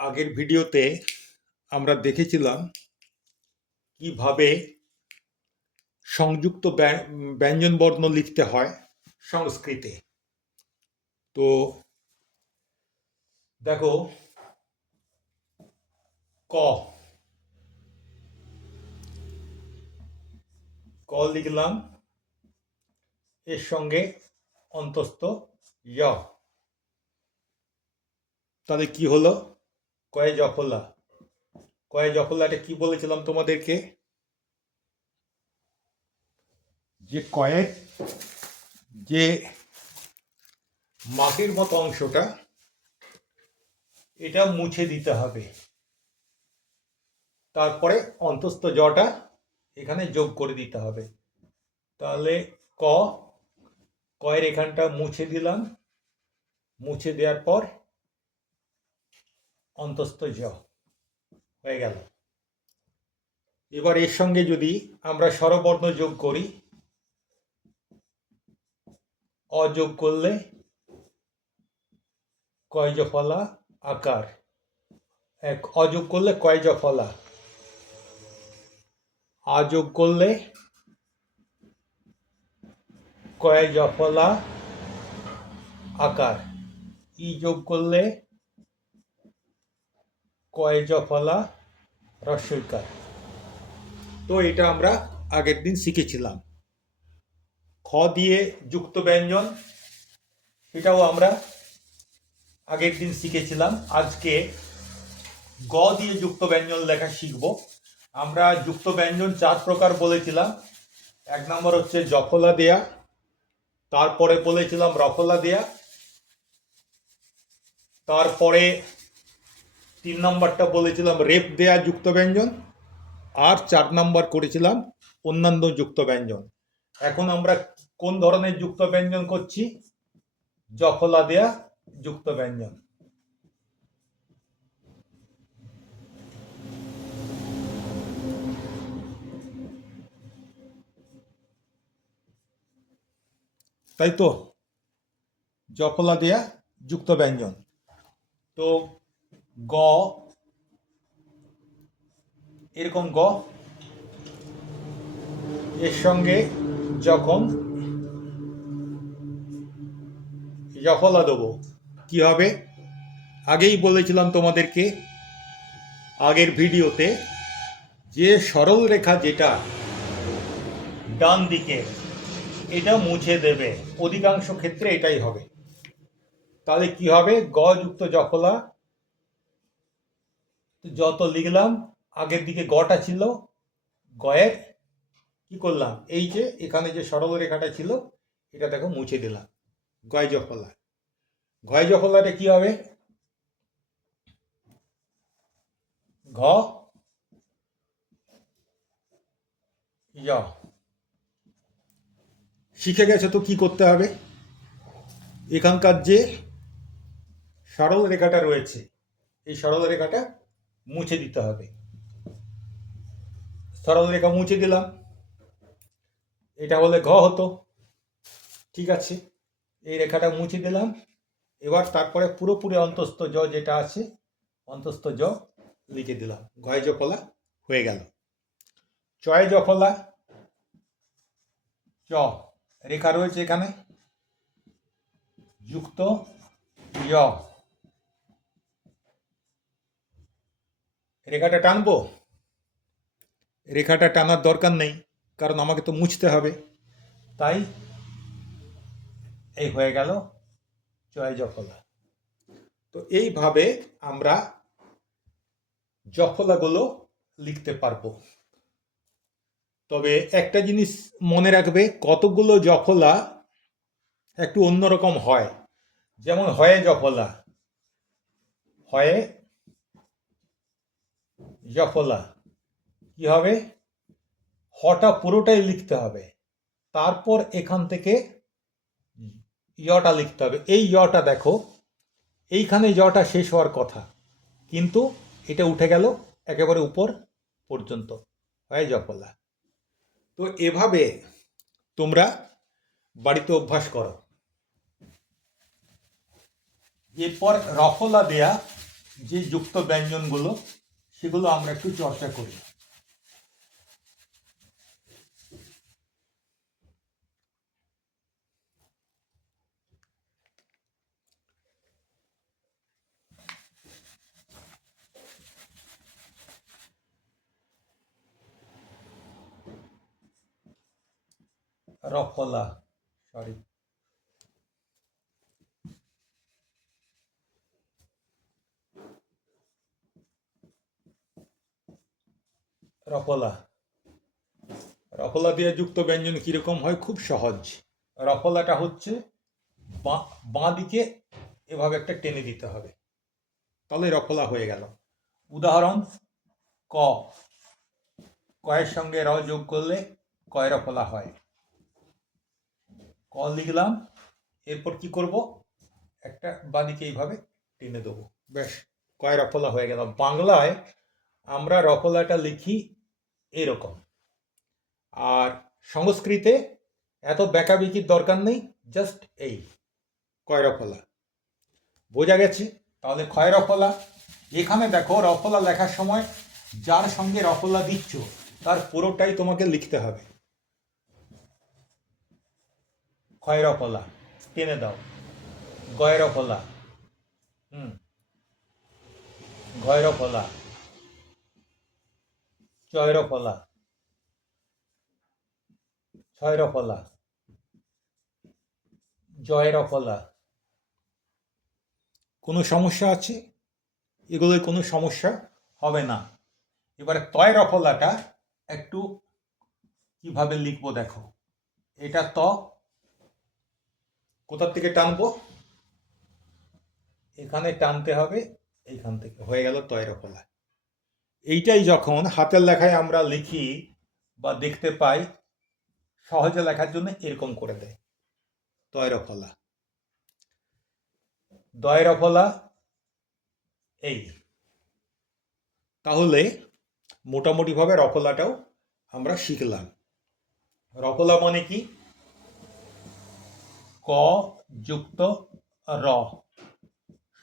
আগের ভিডিওতে আমরা দেখেছিলাম কীভাবে সংযুক্ত ব্যা- ব্যঞ্জনবর্ণ লিখতে হয় সংস্কৃতে। তো দেখো, ক। ক লিখলাম, এর সঙ্গে অন্তস্থ য়। তাহলে কি হলো? কয়ে জফলা কয়ে জফলা এটা কি বলেছিলাম তোমাদেরকে? যে কয়ের যে মাটির মতো অংশটা, এটা মুছে দিতে হবে। তারপরে অন্তস্থ জটা এখানে যোগ করে দিতে হবে। তাহলে ক, কয়ের এখানটা মুছে দিলাম। মুছে দেওয়ার পর অন্তস্থ জ হয়ে গেল। এবার এর সঙ্গে যদি আমরা স্বরবর্ণ যোগ করি, অযোগ করলে কয় ফলা আকার? এক, অযোগ করলে কয় ফলা আযোগ করলে কয় জফলা আকার? ই যোগ করলে কয় জফলা তো এটা আমরা আগের দিন শিখেছিলাম। খ দিয়ে যুক্ত ব্যঞ্জন, এটাও আমরা আগের দিন শিখেছিলাম। আজকে গ দিয়ে যুক্ত ব্যঞ্জন লেখা শিখব। আমরা যুক্ত ব্যঞ্জন চার প্রকার বলেছিলাম। এক নম্বর হচ্ছে জফলা দেয়া, তারপরে বলেছিলাম রফলা দেয়া, তারপরে তিন নম্বরটা বলেছিলাম রেপ দেয়া যুক্ত ব্যঞ্জন, আর চার নম্বর করেছিলাম অন্যান্য যুক্ত ব্যঞ্জন। এখন আমরা কোন ধরনের যুক্ত ব্যঞ্জন করছি? জফলা দেয়া যুক্ত ব্যঞ্জন। তাই তো? জফলা দেয়া যুক্ত ব্যঞ্জন। তো গ, এরকম গ, এর সঙ্গে যখন জফলা দেবো, কি হবে? আগেই বলেছিলাম তোমাদেরকে আগের ভিডিওতে যে সরল রেখা যেটা ডান দিকে এটা মুছে দেবে। অধিকাংশ ক্ষেত্রে এটাই হবে। তাহলে কি হবে? গ যুক্ত জফলা তো যত লিখলাম, আগের দিকে গটা ছিল, গয়ের, কি করলাম? এই যে এখানে যে সরল রেখাটা ছিল, এটা দেখো মুছে দিলাম, গয় জফলা গয় জফলাটা কি হবে? ঘ শিখে গেছে তো কি করতে হবে? এখানকার যে সরল রেখাটা রয়েছে, এই সরল রেখাটা মুছে দিতে হবে। সরল রেখা মুছে দিলাম। এটা হলে ঘ হতো। ঠিক আছে। এই রেখাটা মুছে দিলাম। এবার তারপরে পুরোপুরি অন্তস্থ জ যেটা আছে, অন্তস্থ জ লিখে দিলাম। গয় জফলা হয়ে গেল। চয় জফলা চ। রেখা রয়েছে এখানে। যুক্ত য় রেখাটা টানবো? রেখাটা টানার দরকার নেই, কারণ আমাকে তো মুছতে হবে। তাই এই হয়ে গেল জয় জফলা। তো এইভাবে আমরা জফলাগুলো লিখতে পারব। তবে একটা জিনিস মনে রাখবে, কতগুলো জফলা একটু অন্যরকম হয়। যেমন হয়ে জফলা, হয়ে জফলা কি হবে? হটা পুরোটাই লিখতে হবে। তারপর এখান থেকে ইয়টা লিখতে হবে। এই ইয়টা দেখো, এইখানে জটা শেষ হওয়ার কথা, কিন্তু এটা উঠে গেল একেবারে উপর পর্যন্ত। হয় জফলা তো এভাবে তোমরা বাড়িতে অভ্যাস করো। এরপর রফলা দেয়া যে যুক্ত ব্যঞ্জনগুলো সেগুলো আমরা একটু চর্চা করি। রফলা সরি রফলা। রফলা দিয়ে যুক্ত ব্যঞ্জন কীরকম হয়? খুব সহজ। রফলাটা হচ্ছে বাঁ দিকে এভাবে একটা টেনে দিতে হবে। তাহলে রফলা হয়ে গেল। উদাহরণ, ক। কয়ের সঙ্গে র যোগ করলে কয় রফলা হয়? ক লিখলাম, এরপর কি করব? একটা বাদিকে এইভাবে টেনে দেবো। ব্যাস কয় রফলা হয়ে গেল। বাংলায় আমরা রফলাটা লিখি এরকম। আর সংস্কৃতে এত বেকাবেকির দরকার নেই জাস্ট এই কয় রফলা বোঝা গেছে? তাহলে ক্ষয় রফলা এখানে দেখো, রফলা লেখার সময় যার সঙ্গে রফলা দিচ্ছ, তার পুরোটাই তোমাকে লিখতে হবে। ক্ষয় রফলা টেনে দাও। গয় রফলা হুম। গয় রফলা চয় রফলা ছয় রফলা জয় রফলা কোনো সমস্যা আছে? এগুলোয় কোনো সমস্যা হবে না। এবারে তয় রফলাটা একটু কীভাবে লিখব দেখো। এটা ত, কোথার থেকে টানবো? এখানে টানতে হবে এইখান থেকে। হয়ে গেল তয় রফলা এইটাই যখন হাতের লেখায় আমরা লিখি বা দেখতে পাই, সহজে লেখার জন্য এরকম করে দেয়। তয় রফলা দয় রফলা এই। তাহলে মোটামুটিভাবে রফলাটাও আমরা শিখলাম। রফলা মানে কি? ক যুক্ত র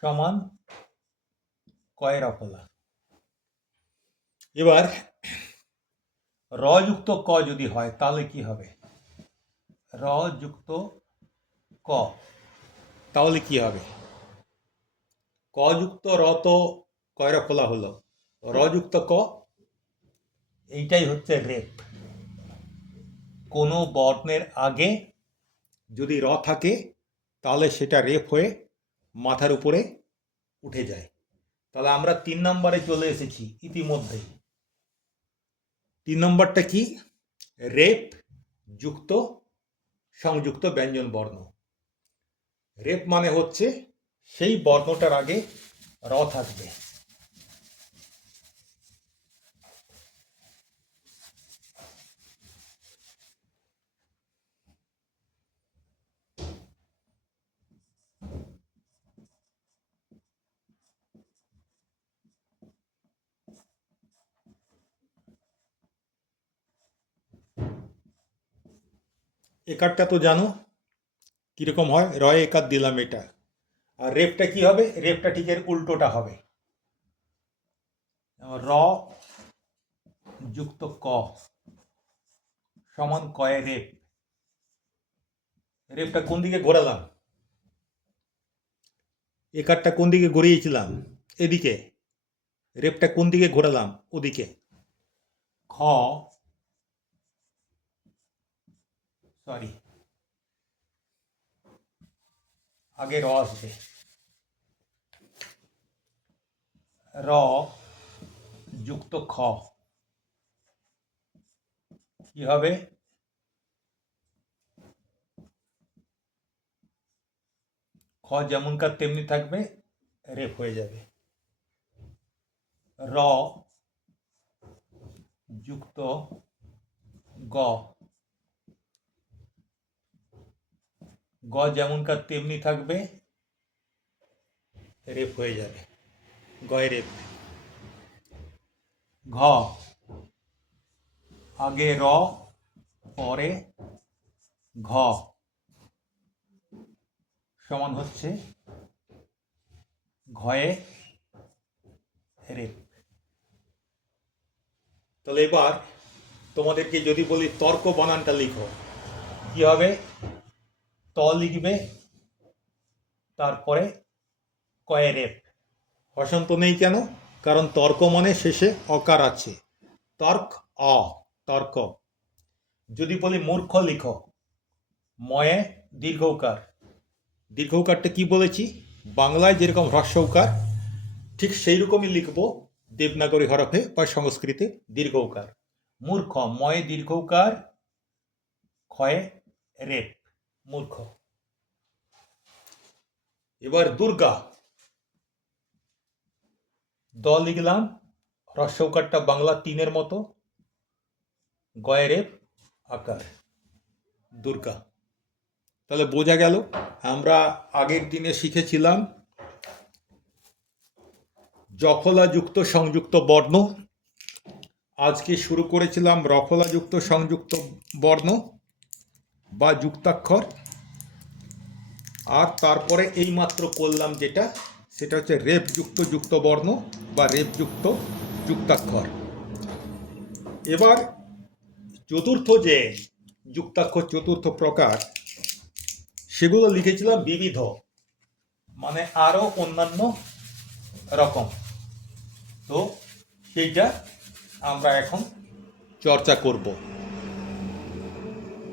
সমান কয় রফলা? এবার র যুক্ত ক যদি হয়, তাহলে কি হবে? র যুক্ত ক। তাহলে কি হবে? ক যুক্ত র তো কয়রা রফলা হলো? র যুক্ত ক, এইটাই হচ্ছে রেপ। কোনো বর্ণের আগে যদি র থাকে, তাহলে সেটা রেপ হয়ে মাথার উপরে উঠে যায়। তাহলে আমরা তিন নম্বরে চলে এসেছি ইতিমধ্যেই। তিন নম্বরটা কি? রেপ যুক্ত, সংযুক্ত ব্যঞ্জন বর্ণ। রেপ মানে হচ্ছে সেই বর্ণটার আগে র থাকবে। একারটা তো জানো, কীরকম হয়? রয় একার দিলাম এটা। আর রেপটা কি হবে? রেপটা ঠিক এর উল্টোটা হবে। র যুক্ত ক সমান কয়ে রেপ। রেপটা কোন দিকে ঘোরালাম? একারটা কোন দিকে ঘুরিয়েছিলাম? এদিকে। রেপটা কোন দিকে ঘোরালাম? ওদিকে। খ সরি আগে র আসবে। র যুক্ত খ। কি হবে? খ যেমনকার তেমনি থাকবে, রেপ হয়ে যাবে। র যুক্ত গ। গ যেমনকার তেমনি থাকবে, রেপ হয়ে যাবে, গয় রেপ। ঘ, আগে র, পরে ঘ। সমান হচ্ছে ঘয়ে রেপ। তাহলে এবার তোমাদেরকে যদি বলি তর্ক বানানটা লিখো। কি হবে? ত লিখবে, তারপরে কয়ে রেপ হসন্ত নেই কেন? কারণ তর্ক মানে শেষে অকার আছে। তর্ক অ, তর্ক। যদি বলি মূর্খ লিখো, ময়ে দীর্ঘকার দীর্ঘকারটা কি বলেছি? বাংলায় যেরকম হ্রস্বকার ঠিক সেই রকমই লিখব দেবনাগরী হরফে বা সংস্কৃতে দীর্ঘকার মূর্খ, ময়ে দীর্ঘকার ক্ষয়ে রেপ। মূর্খ। এবার দুর্গা। দ লিখলাম হ্রস্বকারটা বাংলা তিনের মতো গয়ে রেপ আকার, দুর্গা। তাহলে বোঝা গেল, আমরা আগের দিনে শিখেছিলাম জফলাযুক্ত সংযুক্ত বর্ণ। আজকে শুরু করেছিলাম রফলাযুক্ত সংযুক্ত বর্ণ। বা যুক্তাক্ষর। আর তারপরে এই মাত্র করলাম যেটা, সেটা হচ্ছে রেপযুক্ত যুক্ত বর্ণ বা রেপযুক্ত যুক্তাক্ষর। এবার চতুর্থ যে যুক্তাক্ষর, চতুর্থ প্রকার, সেগুলো লিখেছিলাম বিবিধ মানে আরও অন্যান্য রকম। তো সেইটা আমরা এখন চর্চা করব।